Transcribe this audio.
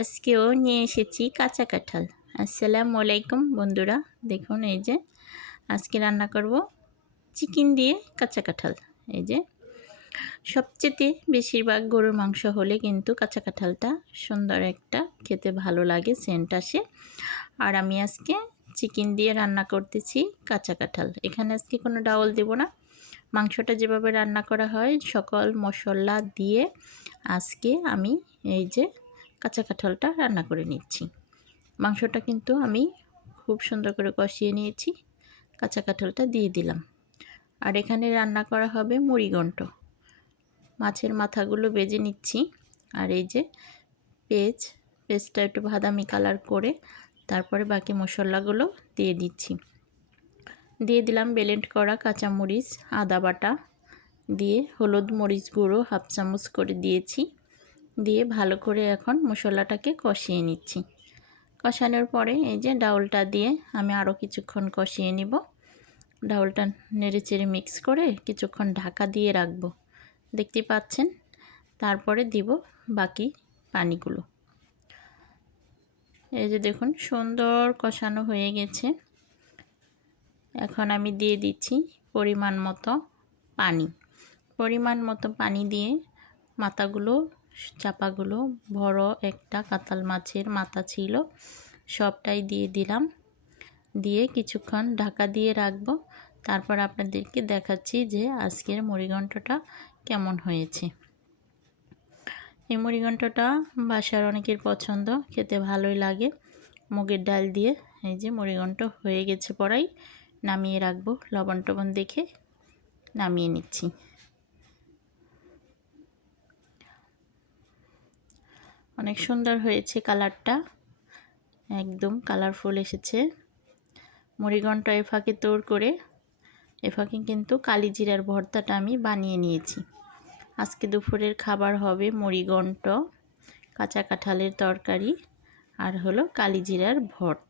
আজকেও নিয়ে এসেছি কাঁচা কাঁঠাল। আসসালামু আলাইকুম বন্ধুরা। দেখুন এই যে আজকে রান্না করব চিকেন দিয়ে কাঁচা কাঁঠাল। এই যে সবচেয়ে বেশিরভাগ গরুর মাংস হলে কিন্তু কাঁচা কাঁঠালটা সুন্দর একটা খেতে ভালো লাগে, সেন্ট আসে। আর আমি আজকে চিকেন দিয়ে রান্না করতেছি কাঁচা কাঁঠাল। এখানে আজকে কোনো ডাউল দেব না। মাংসটা যেভাবে রান্না করা হয় সকল মশলা দিয়ে আজকে আমি এই যে কাঁচা কাঁঠালটা রান্না করে নিচ্ছি। মাংসটা কিন্তু আমি খুব সুন্দর করে কষিয়ে নিয়েছি, কাঁচা কাঁঠালটা দিয়ে দিলাম। আর এখানে রান্না করা হবে মুড়িঘণ্ট। মাছের মাথাগুলো বেজে নিচ্ছি। আর এই যে পেঁয়াজটা একটু বাদামি কালার করে তারপরে বাকি মশলাগুলো দিয়ে দিচ্ছি। দিয়ে দিলাম ব্লেন্ড করা কাঁচামরিচ, আদা বাটা দিয়ে হলুদ মরিচ গুঁড়ো হাফ চামচ করে দিয়েছি। দিয়ে ভালো করে এখন মশলাটাকে কষিয়ে নিচ্ছি। কষানোর পরে এই যে ডাউলটা দিয়ে আমি আরও কিছুক্ষণ কষিয়ে নিব। ডাউলটা নেড়েচেড়ে মিক্স করে কিছুক্ষণ ঢাকা দিয়ে রাখবো, দেখতে পাচ্ছেন। তারপরে দিব বাকি পানিগুলো। এই যে দেখুন সুন্দর কষানো হয়ে গেছে। এখন আমি দিয়ে দিচ্ছি পরিমাণ মতো পানি দিয়ে মাথাগুলো চাপাগুলো বড় একটা কাতল মাছের মাথা ছিল, সবটাই দিয়ে দিলাম। দিয়ে কিছুক্ষণ ঢাকা দিয়ে রাখবো। তারপর আপনাদেরকে দেখাচ্ছি যে আজকের মুড়িঘণ্টটা কেমন হয়েছে। এই মুড়িঘণ্টটা বাসার অনেকের পছন্দ, খেতে ভালোই লাগে মুগের ডাল দিয়ে। এই যে মুড়িঘণ্ট হয়ে গেছে, পরাই নামিয়ে রাখবো। লবণ টবণ দেখে নামিয়ে নিচ্ছি। অনেক সুন্দর হয়েছে, কালারটা একদম কালারফুল এসেছে। মুড়িঘণ্ট এফাকে তৈরি করে এফাকে কিন্তু কালিজিরার ভর্তাটা আমি বানিয়ে নিয়েছি। আজকে দুপুরের খাবার হবে মুড়িঘণ্ট, কাঁচা কাঁঠালের তরকারি আর হলো কালিজিরার ভর্তা।